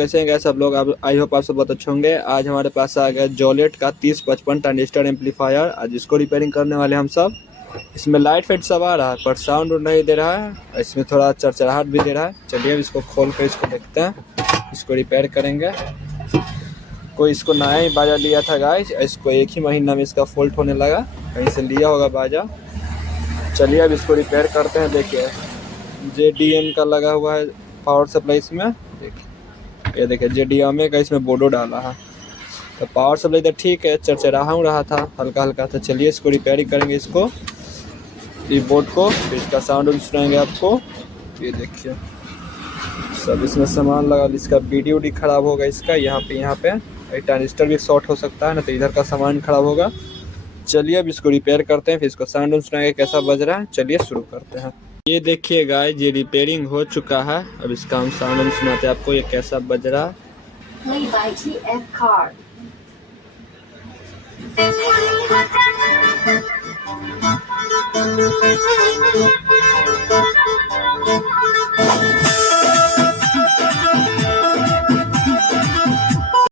कैसे हैं गैस सब लोग? आप आई होप आप सब बहुत अच्छे होंगे। आज हमारे पास आ गया जोलेट का 3055 ट्रांजिस्टर एम्पलीफायर। आज इसको रिपेयरिंग करने वाले हम सब। इसमें लाइट फेट सब आ रहा है पर साउंड नहीं दे रहा है। इसमें थोड़ा चरचराहट भी दे रहा है। चलिए अब इसको खोल कर इसको देखते हैं, इसको रिपेयर करेंगे। कोई इसको नया ही बाजा लिया था गाइस, इसको एक ही महीना में इसका फॉल्ट होने लगा, कहीं से लिया होगा बाजा। चलिए अब इसको रिपेयर करते हैं। देखिए JDM का लगा हुआ है पावर सप्लाई इसमें। देखिए ये देखिए JDM का इसमें बोर्डो डाला है। तो पावर सप्लाई तो ठीक है, चरचराहा रहा था हल्का हल्का। तो चलिए इसको रिपेयरिंग करेंगे, इसको ये बोर्ड को, फिर इसका साउंड सुनाएंगे आपको। ये देखिए सब इसमें सामान लगा, इसका वीडियो खराब होगा इसका। यहाँ पे ट्रांजिस्टर भी शॉर्ट हो सकता है ना, तो इधर का सामान खराब होगा। चलिए अब इसको रिपेयर करते हैं, फिर इसको साउंड सुनाएंगे कैसा बज रहा है। चलिए शुरू करते हैं। ये देखिए गाइस, ये रिपेयरिंग हो चुका है। अब इसका हम साउंड सुनाते हैं आपको, ये कैसा बज रहा है।